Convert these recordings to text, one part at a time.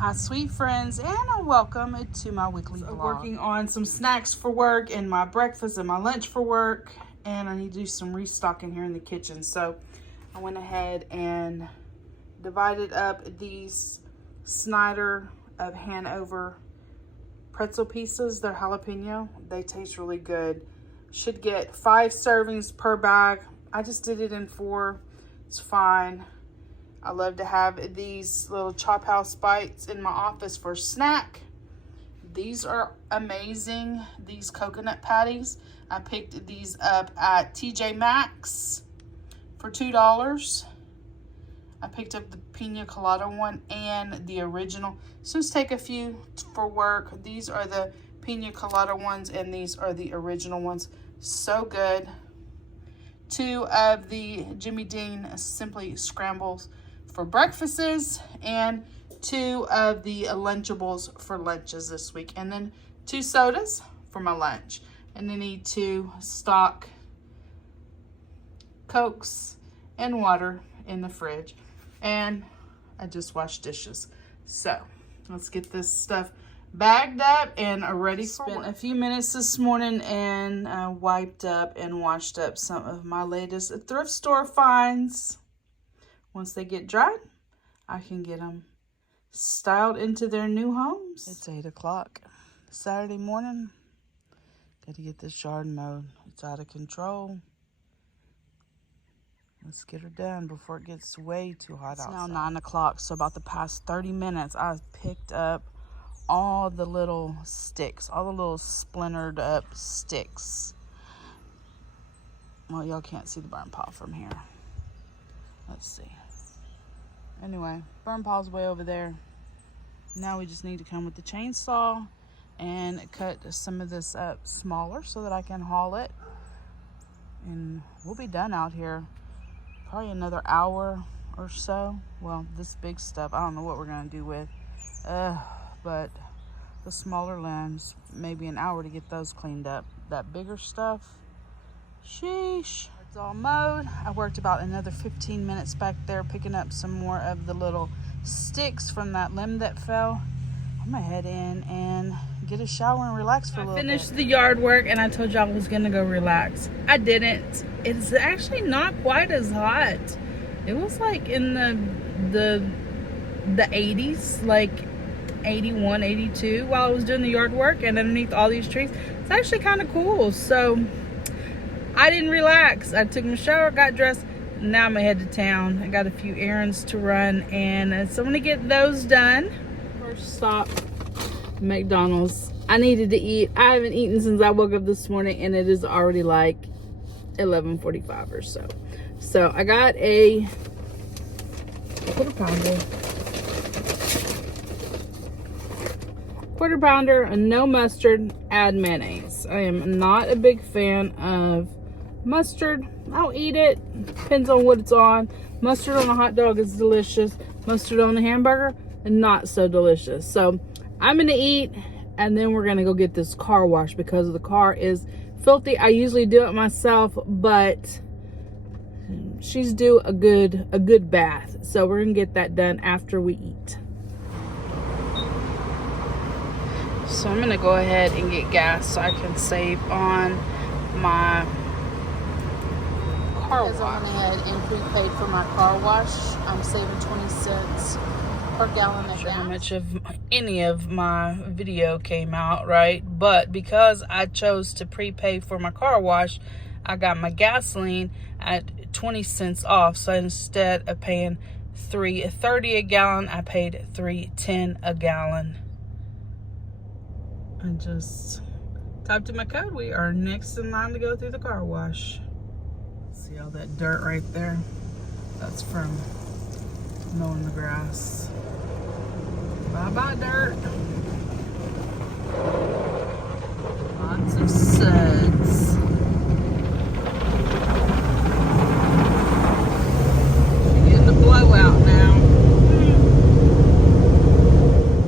Hi sweet friends, and welcome to my weekly vlog. Working on some snacks for work and my breakfast and my lunch for work, and I need to do some restocking here in the kitchen. So I went ahead and divided up these Snyder of Hanover pretzel pieces. They're jalapeno. They taste really good. Should get 5 servings per bag. I just did it in 4. It's fine. I love to have these little Chop House bites in my office for a snack. These are amazing. These coconut patties. I picked these up at TJ Maxx for $2. I picked up the pina colada one and the original. So let's take a few for work. These are the pina colada ones and these are the original ones. So good. 2 of the Jimmy Dean Simply Scrambles for breakfasts and 2 of the Lunchables for lunches this week. And then 2 sodas for my lunch. And I need to stock Cokes and water in the fridge. And I just washed dishes. So let's get this stuff bagged up and ready for work. Spent a few minutes this morning and wiped up and washed up some of my latest thrift store finds. Once they get dried, I can get them styled into their new homes. It's 8 o'clock Saturday morning. Got to get this yard mowed. It's out of control. Let's get her done before it gets way too hot outside. It's now 9 o'clock, so about the past 30 minutes, I've picked up all the little sticks, all the little splintered up sticks. Well, y'all can't see the burn pile from here. Let's see. Anyway, burn pile's way over there. Now we just need to come with the chainsaw and cut some of this up smaller so that I can haul it. And we'll be done out here. Probably another hour or so. Well, this big stuff, I don't know what we're gonna do with. But the smaller limbs, maybe an hour to get those cleaned up. That bigger stuff, sheesh. It's all mowed. I worked about another 15 minutes back there picking up some more of the little sticks from that limb that fell. I'm gonna head in and get a shower and relax for a little bit. I finished the yard work and I told y'all I was gonna go relax. I didn't. It's actually not quite as hot. It was like in the 80s, like 81, 82 while I was doing the yard work, and underneath all these trees. It's actually kind of cool. So I didn't relax. I took my shower, got dressed. Now I'm gonna head to town. I got a few errands to run, and so I'm gonna get those done. First stop, McDonald's. I needed to eat. I haven't eaten since I woke up this morning, and it is already like 11:45 or so. So I got a quarter pounder, and no mustard, add mayonnaise. I am not a big fan of mustard. I'll eat it, depends on what it's on. Mustard on a hot dog is delicious. Mustard on a hamburger, not so delicious. So I'm gonna eat, and then we're gonna go get this car washed because the car is filthy. I usually do it myself, but she's due a good bath. So we're gonna get that done after we eat. So I'm gonna go ahead and get gas so I can save on my car wash. I went ahead and prepaid for my car wash. I'm saving 20 cents per gallon. I'm not sure how much of any of my video came out, right? But because I chose to prepay for my car wash, I got my gasoline at 20 cents off. So instead of paying $3.30 a gallon, I paid $3.10 a gallon. I just typed in my code. We are next in line to go through the car wash. See all that dirt right there? That's from mowing the grass. Bye-bye, dirt. Lots of suds. Getting the blowout now.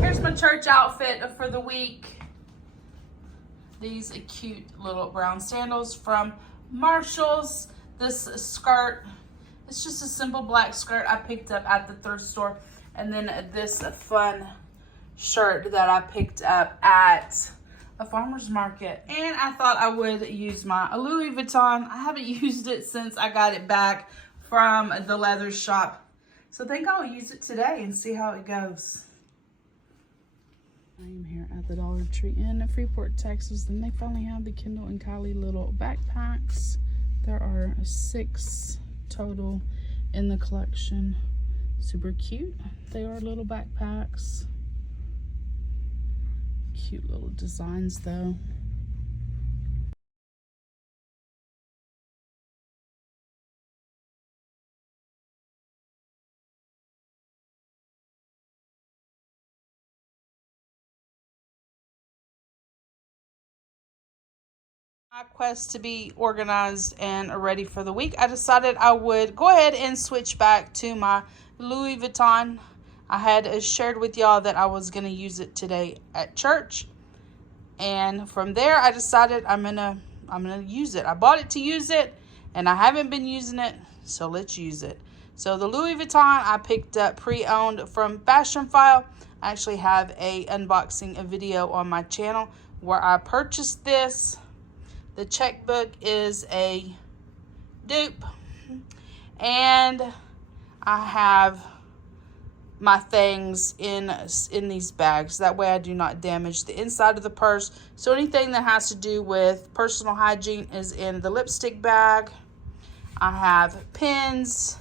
Here's my church outfit for the week. These cute little brown sandals from Marshall's. This skirt, it's just a simple black skirt I picked up at the thrift store. And then this fun shirt that I picked up at a farmer's market. And I thought I would use my Louis Vuitton. I haven't used it since I got it back from the leather shop. So I think I'll use it today and see how it goes. I am here at the Dollar Tree in Freeport, Texas, and they finally have the Kendall and Kylie little backpacks. There are 6 total in the collection. Super cute. They are little backpacks. Cute little designs though. My quest to be organized and ready for the week, I decided I would go ahead and switch back to my Louis Vuitton. I had shared with y'all that I was going to use it today at church, and from there I decided I'm gonna use it. I bought it to use it, and I haven't been using it, so let's use it. So the Louis Vuitton I picked up pre-owned from Fashion File. I actually have a unboxing video on my channel where I purchased this. The checkbook is a dupe, and I have my things in these bags. That way I do not damage the inside of the purse. So anything that has to do with personal hygiene is in the lipstick bag. I have pins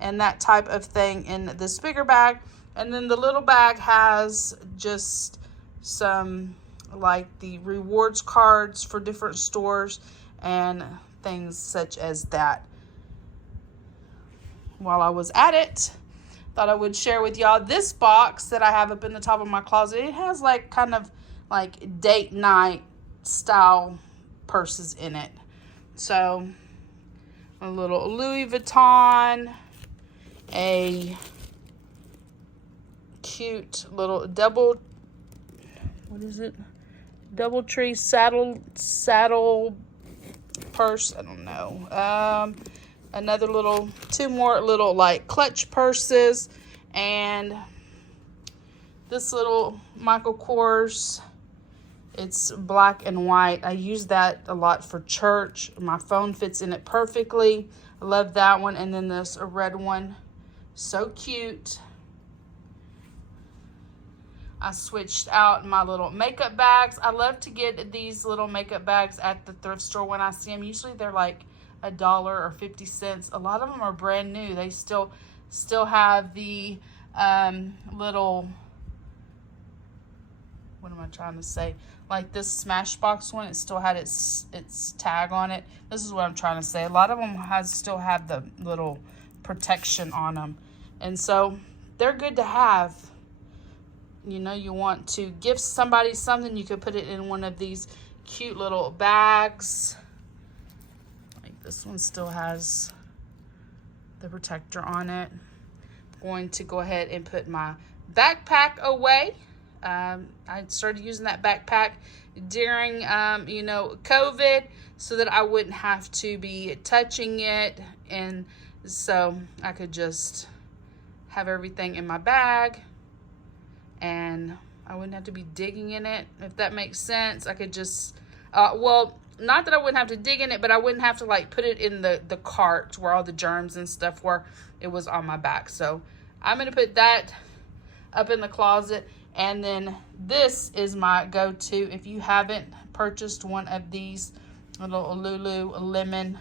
and that type of thing in this bigger bag. And then the little bag has just some, like the rewards cards for different stores and things such as that. While I was at it, thought I would share with y'all this box that I have up in the top of my closet. It has like kind of like date night style purses in it. So a little Louis Vuitton, a cute little double, what is it? Doubletree saddle purse. I don't know. Another little, 2 more little like clutch purses, and this little Michael Kors. It's black and white. I use that a lot for church. My phone fits in it perfectly. I love that one. And then this red one, so cute. I switched out my little makeup bags. I love to get these little makeup bags at the thrift store when I see them. Usually they're like $1 or 50 cents. A lot of them are brand new. They still have the little, what am I trying to say? Like this Smashbox one, it still had its tag on it. This is what I'm trying to say. A lot of them still have the little protection on them. And so they're good to have. You know, you want to gift somebody something, you could put it in one of these cute little bags. Like this one still has the protector on it. I'm going to go ahead and put my backpack away. I started using that backpack during, you know, COVID, so that I wouldn't have to be touching it. And so I could just have everything in my bag, and I wouldn't have to be digging in it, if that makes sense. I could just, well, not that I wouldn't have to dig in it, but I wouldn't have to like put it in the cart where all the germs and stuff were. It was on my back. So I'm going to put that up in the closet. And then this is my go-to. If you haven't purchased one of these little Lululemon,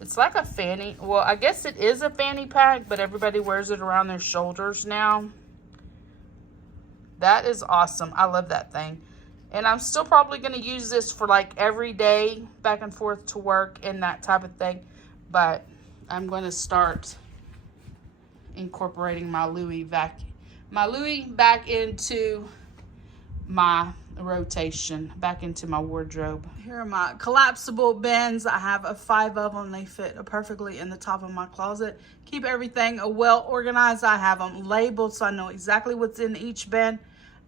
it's like a fanny. Well, I guess it is a fanny pack, but everybody wears it around their shoulders now. That is awesome. I love that thing. And I'm still probably going to use this for like every day, back and forth to work and that type of thing. But I'm going to start incorporating my Louis back into my rotation, back into my wardrobe. Here are my collapsible bins. I have 5 of them. They fit perfectly in the top of my closet. Keep everything well organized. I have them labeled so I know exactly what's in each bin,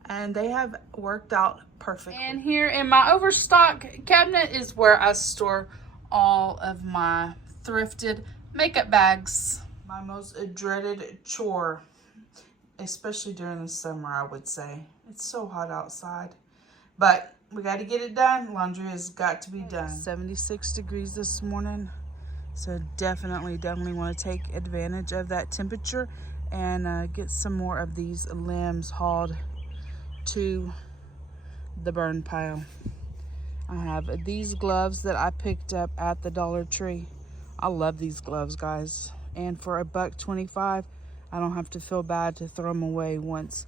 and they have worked out perfectly. And here in my overstock cabinet is where I store all of my thrifted makeup bags. My most dreaded chore especially during the summer, I would say. It's so hot outside. But we got to get it done. Laundry has got to be done. 76 degrees this morning. So definitely want to take advantage of that temperature and get some more of these limbs hauled to the burn pile. I have these gloves that I picked up at the Dollar Tree. I love these gloves, guys. And for $1.25, I don't have to feel bad to throw them away once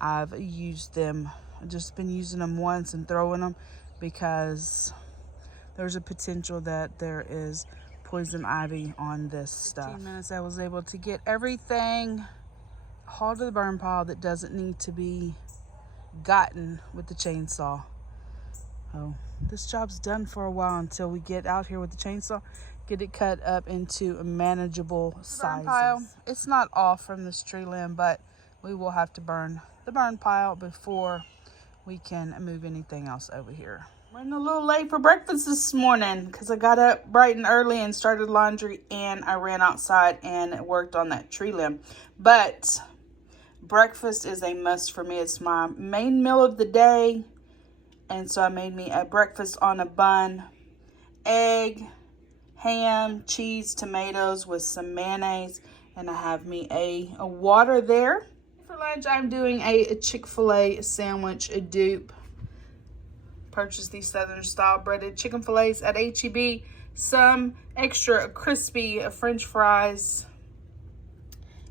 I've used them. I've just been using them once and throwing them because there's a potential that there is poison ivy on this stuff. 15 minutes, I was able to get everything hauled to the burn pile that doesn't need to be gotten with the chainsaw. Oh, this job's done for a while until we get out here with the chainsaw, get it cut up into manageable sizes. Pile, it's not off from this tree limb, but we will have to burn the burn pile before we can move anything else over here. Running a little late for breakfast this morning because I got up bright and early and started laundry, and I ran outside and worked on that tree limb. But breakfast is a must for me. It's my main meal of the day. And so I made me a breakfast on a bun, egg, ham, cheese, tomatoes with some mayonnaise. And I have me a water there. For lunch, I'm doing a Chick-fil-A sandwich, a dupe. Purchased these Southern style breaded chicken fillets at H-E-B. Some extra crispy French fries.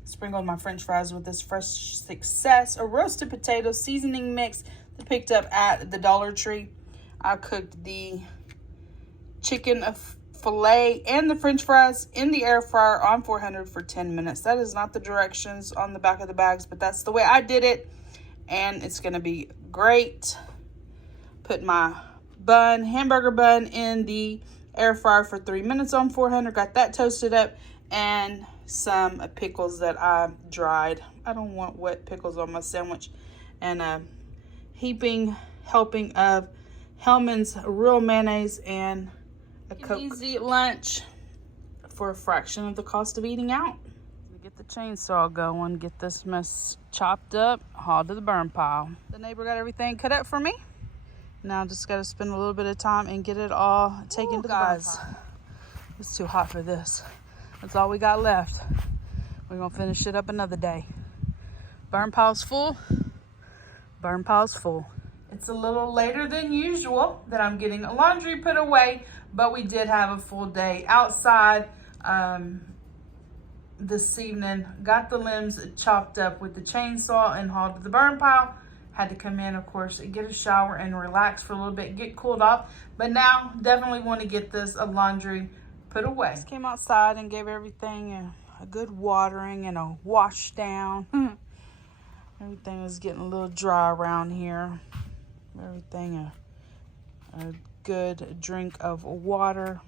Sprinkled my French fries with this Fresh Success, a roasted potato seasoning mix that I picked up at the Dollar Tree. I cooked the chicken fillet and the French fries in the air fryer on 400 for 10 minutes. That is not the directions on the back of the bags, but that's the way I did it, and it's gonna be great. Put my bun, hamburger bun, in the air fryer for 3 minutes on 400. Got that toasted up, and some pickles that I dried. I don't want wet pickles on my sandwich. And a helping of Hellman's real mayonnaise and a Coke. Easy lunch for a fraction of the cost of eating out. Get the chainsaw going, get this mess chopped up, hauled to the burn pile. The neighbor got everything cut up for me. Now I just got to spend a little bit of time and get it all taken to the burn pile. It's too hot for this. That's all we got left. We're gonna finish it up another day. Burn pile's full. Burn pile's full. It's a little later than usual that I'm getting laundry put away, but we did have a full day outside this evening. Got the limbs chopped up with the chainsaw and hauled to the burn pile. Had to come in, of course, and get a shower and relax for a little bit, get cooled off. But now, definitely want to get this laundry put away. Just came outside and gave everything a good watering and a wash down. Everything is getting a little dry around here. Everything a good drink of water.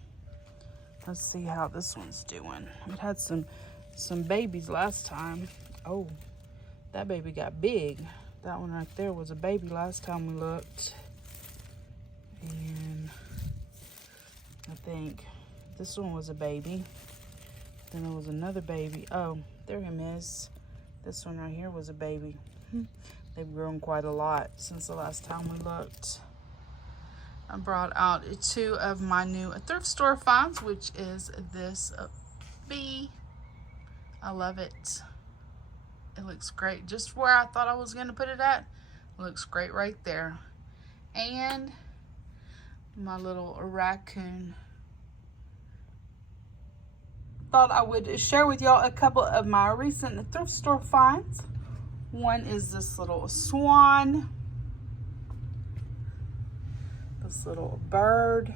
Let's see how this one's doing. It had some babies last time. Oh, that baby got big. That one right there was a baby last time we looked. And I think this one was a baby. Then there was another baby. Oh, there him is. This one right here was a baby. They've grown quite a lot since the last time we looked. I brought out 2 of my new thrift store finds, which is this bee. I love it. It looks great. Just where I thought I was going to put it at. It looks great right there. And my little raccoon. Thought I would share with y'all a couple of my recent thrift store finds. One is this little swan. This little bird.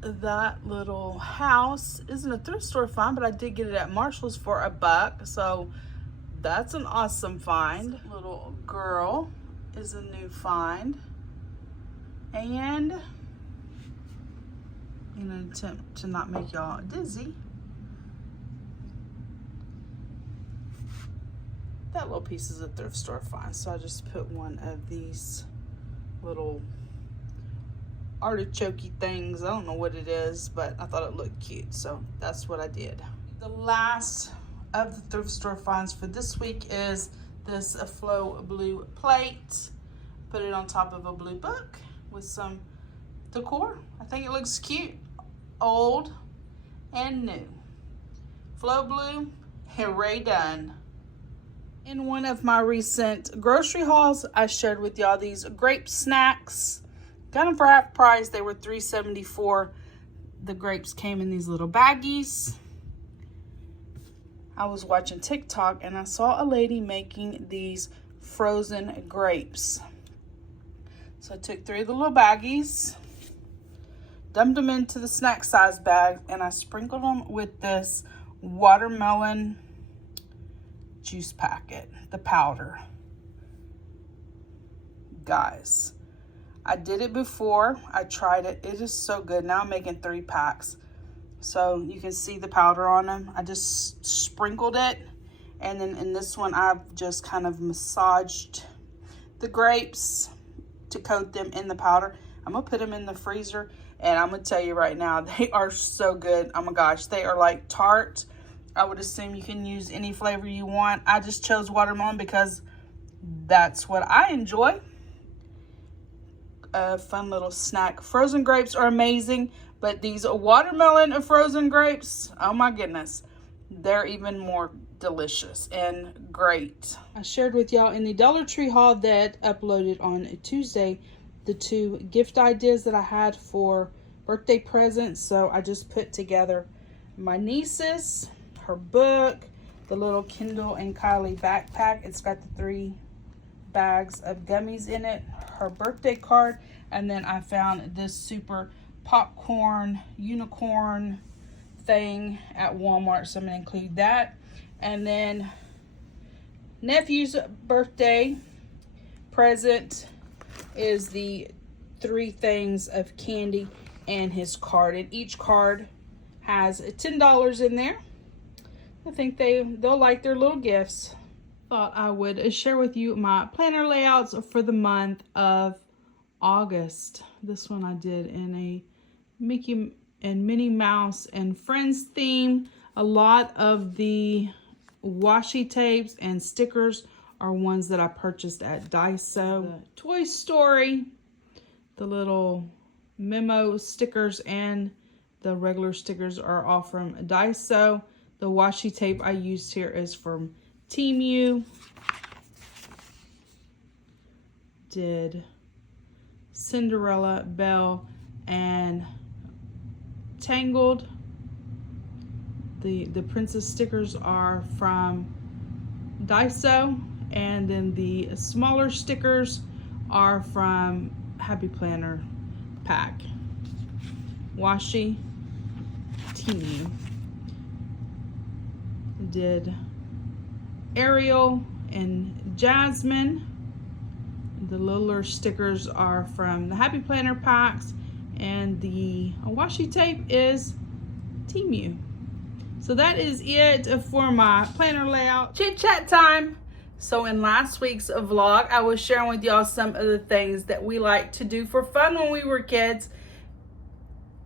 That little house isn't a thrift store find, but I did get it at Marshall's for $1, so that's an awesome find. This little girl is a new find. And in an attempt to not make y'all dizzy, that little piece is a thrift store find, so I just put one of these little artichoke-y things. I don't know what it is, but I thought it looked cute, so that's what I did. The last of the thrift store finds for this week is this Flow blue plate. Put it on top of a blue book with some decor. I think it looks cute, old and new. Flow blue, hooray done. In one of my recent grocery hauls, I shared with y'all these grape snacks. Got them for half price. They were $3.74. The grapes came in these little baggies. I was watching TikTok and I saw a lady making these frozen grapes. So I took 3 of the little baggies, dumped them into the snack size bag, and I sprinkled them with this watermelon juice packet, the powder. Guys, I did it before. I tried it. It is so good. Now I'm making 3 packs. So you can see the powder on them. I just sprinkled it. And then in this one, I've just kind of massaged the grapes to coat them in the powder. I'm going to put them in the freezer. And I'm going to tell you right now, they are so good. Oh my gosh, they are like tart. I would assume you can use any flavor you want. I just chose watermelon because that's what I enjoy. A fun little snack. Frozen grapes are amazing, but these watermelon frozen grapes, oh my goodness, they're even more delicious and great. I shared with y'all in the Dollar Tree haul that uploaded on Tuesday the 2 gift ideas that I had for birthday presents. So I just put together my niece's, her book, the little Kendall and Kylie backpack. It's got the 3 bags of gummies in it, her birthday card, and then I found this super popcorn unicorn thing at Walmart, so I'm gonna include that. And then nephew's birthday present is the 3 things of candy and his card, and each card has $10 in there. I think they'll like their little gifts. Thought I would share with you my planner layouts for the month of August. This one I did in a Mickey and Minnie Mouse and Friends theme. A lot of the washi tapes and stickers are ones that I purchased at Daiso. The Toy Story, the little memo stickers and the regular stickers are all from Daiso. The washi tape I used here is from Temu. Did Cinderella, Belle, and Tangled. The princess stickers are from Daiso, and then the smaller stickers are from Happy Planner Pack. Washi, Temu. Did Ariel and Jasmine. The littler stickers are from the Happy Planner packs, and the washi tape is Temu. So that is it for my planner layout. Chit chat time. So in last week's vlog, I was sharing with y'all some of the things that we like to do for fun when we were kids.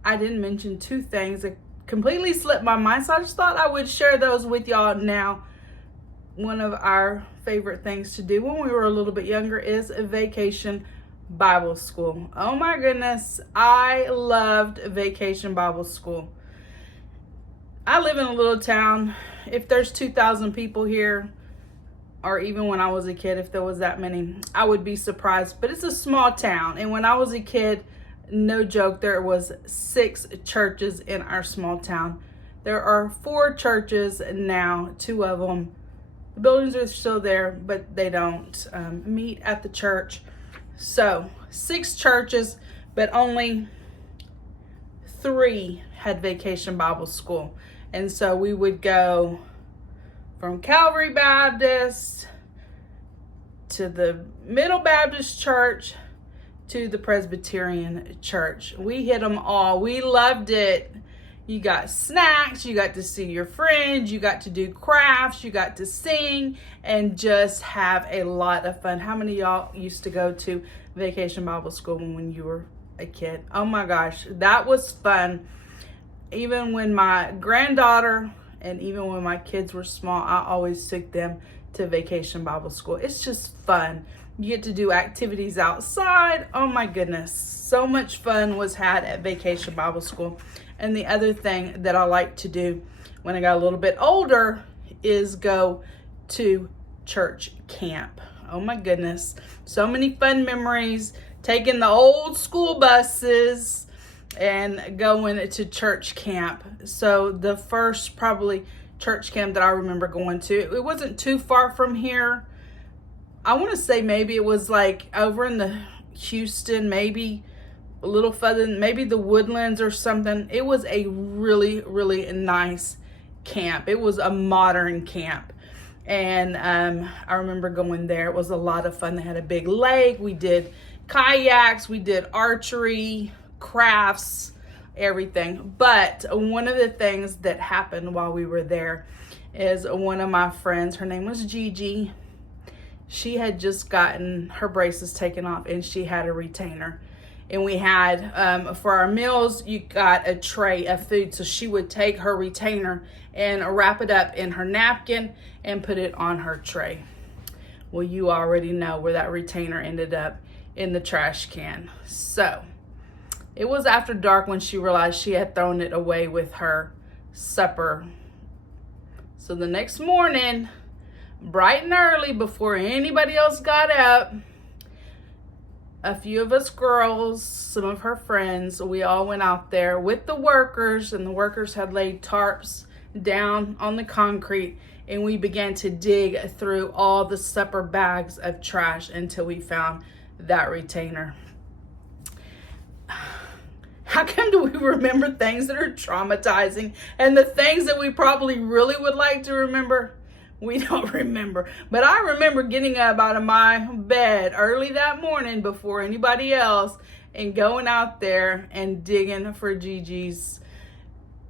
I didn't mention 2 things that completely slipped my mind, so I just thought I would share those with y'all now. One of our favorite things to do when we were a little bit younger is a vacation Bible school. Oh my goodness, I loved vacation Bible school. I live in a little town. If there's 2,000 people here, or even when I was a kid, if there was that many, I would be surprised. But it's a small town, and when I was a kid, no joke, there was 6 churches in our small town. There are 4 churches now, 2 of them. The buildings are still there, but they don't meet at the church. So 6 churches, but only 3 had vacation Bible school. And so we would go from Calvary Baptist to the Middle Baptist Church to the Presbyterian Church. We hit them all. We loved it. You got snacks, you got to see your friends, you got to do crafts, you got to sing, and just have a lot of fun. How many of y'all used to go to vacation Bible school when you were a kid? Oh my gosh, that was fun. Even when my granddaughter And even when my kids were small, I always took them to Vacation Bible School. It's just fun. You get to do activities outside. Oh my goodness. So much fun was had at Vacation Bible School. And the other thing that I like to do when I got a little bit older is go to church camp. Oh my goodness. So many fun memories. Taking the old school buses and going to church camp. So the first probably church camp that I remember going to, it wasn't too far from here. I want to say maybe it was like over in the Houston, maybe a little further, maybe the Woodlands or something. It was a really, really nice camp. It was a modern camp. And I remember going there. It was a lot of fun. They had a big lake. We did kayaks. We did archery, crafts, everything. But one of the things that happened while we were there is one of my friends, her name was Gigi. She had just gotten her braces taken off and she had a retainer. And we had, for our meals, you got a tray of food. So she would take her retainer and wrap it up in her napkin and put it on her tray. Well, you already know where that retainer ended up, in the trash can. So it was after dark when she realized she had thrown it away with her supper. So the next morning, bright and early, before anybody else got up, a few of us girls, some of her friends, we all went out there with the workers, and the workers had laid tarps down on the concrete, and we began to dig through all the supper bags of trash until we found that retainer. How come do we remember things that are traumatizing, and the things that we probably really would like to remember, we don't remember? But I remember getting up out of my bed early that morning before anybody else and going out there and digging for Gigi's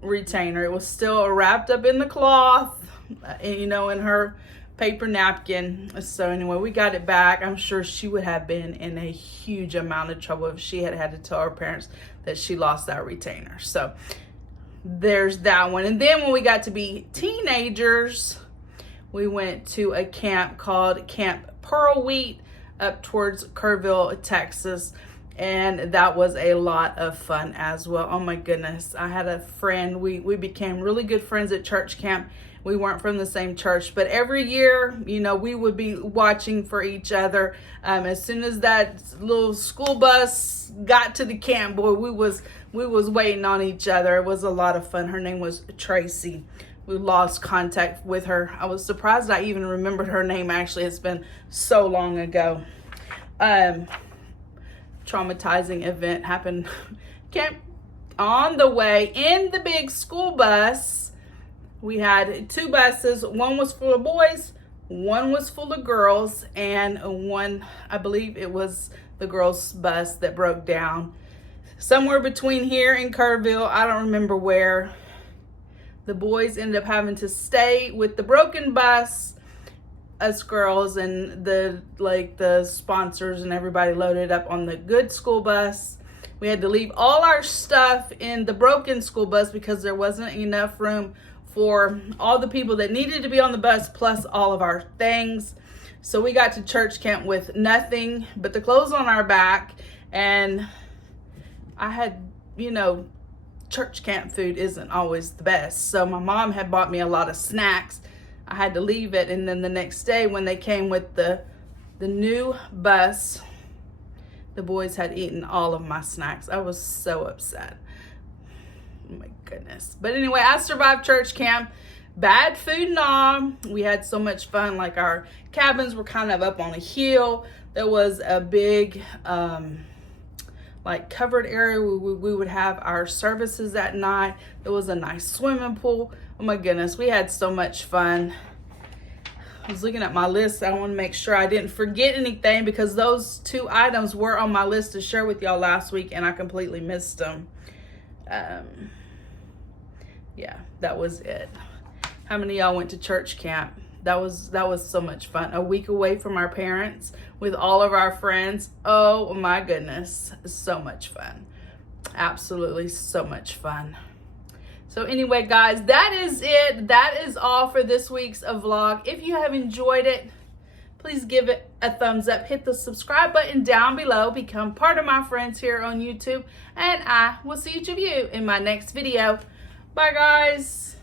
retainer. It was still wrapped up in the cloth, you know, in her paper napkin. So anyway, we got it back. I'm sure she would have been in a huge amount of trouble if she had had to tell her parents that she lost that retainer. So there's that one. And then when we got to be teenagers, we went to a camp called Camp Pearl Wheat up towards Kerrville, Texas. And that was a lot of fun as well. Oh my goodness. I had a friend. We became really good friends at church camp. We weren't from the same church, but every year, you know, we would be watching for each other. As soon as that little school bus got to the camp, boy, we was waiting on each other. It was a lot of fun. Her name was Tracy. We lost contact with her. I was surprised I even remembered her name. Actually, it's been so long ago. Traumatizing event happened. Camp on the way in the big school bus. We had two buses. One was full of boys, one was full of girls, and one, I believe it was the girls' bus that broke down somewhere between here and Kerrville. I don't remember where. The boys ended up having to stay with the broken bus. Us girls and the sponsors and everybody loaded up on the good school bus. We had to leave all our stuff in the broken school bus because there wasn't enough room for all the people that needed to be on the bus, plus all of our things. So we got to church camp with nothing but the clothes on our back. And I had, you know, church camp food isn't always the best. So my mom had bought me a lot of snacks. I had to leave it. And then the next day when they came with the new bus, the boys had eaten all of my snacks. I was so upset. Oh my goodness. But anyway, I survived church camp. Bad food and all. We had so much fun. Like, our cabins were kind of up on a hill. There was a big like covered area where we would have our services at night. There was a nice swimming pool. Oh my goodness, we had so much fun. I was looking at my list. I want to make sure I didn't forget anything because those two items were on my list to share with y'all last week and I completely missed them. Yeah, that was it. How many of y'all went to church camp? That was so much fun. A week away from our parents with all of our friends. Oh my goodness, so much fun. Absolutely so much fun. So anyway, guys, that is it. That is all for this week's vlog. If you have enjoyed it, please give it a thumbs up. Hit the subscribe button down below. Become part of my friends here on YouTube. And I will see each of you in my next video. Bye, guys.